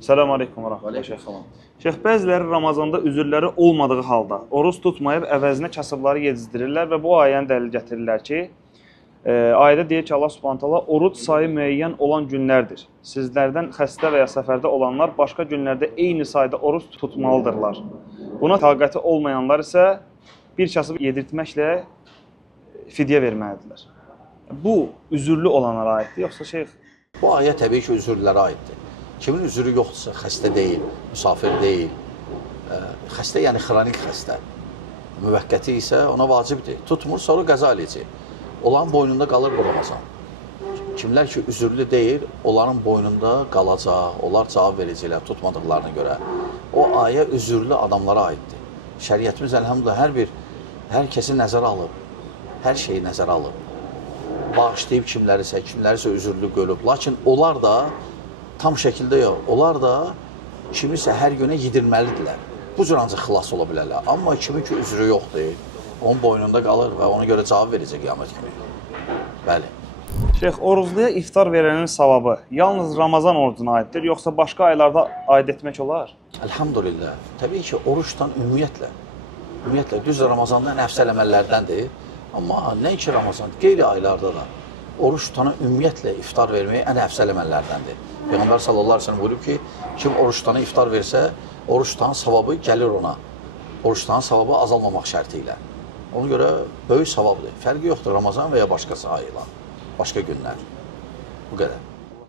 Selamun Aleyküm və Rəhmətullah Şeyx. Şeyx, bəziləri Ramazanda üzürləri olmadığı halda oruç tutmayıb əvəzinə kasıbları yedizdirirlər və bu ayəni dəlil gətirirlər ki, ayədə deyir ki, Allah Subhanahu taala oruç sayı müəyyən olan günlərdir. Sizlərdən xəstə və ya səfərdə olanlar başqa günlərdə eyni sayda oruç tutmalıdırlar. Buna taqəti olmayanlar isə bir kasıb yedirtməklə fidyə verməlidirlər. Bu üzürlü olanlara aiddir, yoxsa şeyx? Bu ayə təbii ki, üzürlərə aiddir. Kimin üzürü yoxdursa, xəstə deyil, müsafir deyil, xəstə yəni xronik xəstə, müvəqqəti isə ona vacibdir. Tutmur, sonra qəza eləyəcək. Onların boynunda qalır bu Ramazan. Kimlər ki, üzürlü deyil, onların boynunda qalacaq, onlar cavab verəcəklər tutmadıqlarına görə. O ayə üzürlü adamlara aiddir. Şəriətimiz əlhamdülillah hər kəsi nəzərə alıb, hər şeyi nəzərə alıb. Bağışlayıb kimlərisə üzürlü görüb. Lakin onlar da tam şəkildə yox, onlar da kimisə hər günə yedirməlidirlər. Bu cür ancaq xilas ola bilərlər. Amma kimi ki, üzrü yoxdur, onun boynunda qalır və ona görə cavab verəcək qiyamət günü. Bəli. Şeyx, orucluya iftar verənin savabı yalnız Ramazan orucuna aiddir, yoxsa başqa aylarda aid etmək olar? Elhamdülillah. Təbii ki, oruçdan ümumiyyətlə, düzdür Ramazanda ən əfsəl əməllərdəndir. Amma nəinki Ramazan, qeyri aylarda da oruç tutana ümumiyyətlə iftar vermək ən əfsəl əməllərdəndir. Peyğəmbər sallallahu əleyhi və səlləm buyurub ki, kim oruç tutana iftar versə, oruç tutan savabı gəlir ona. Oruç tutan savabı azalmamaq şərti ilə. Ona görə böyük savabdır. Fərqi yoxdur Ramazan və ya başqası aylar, başqa günlər. Bu qədər.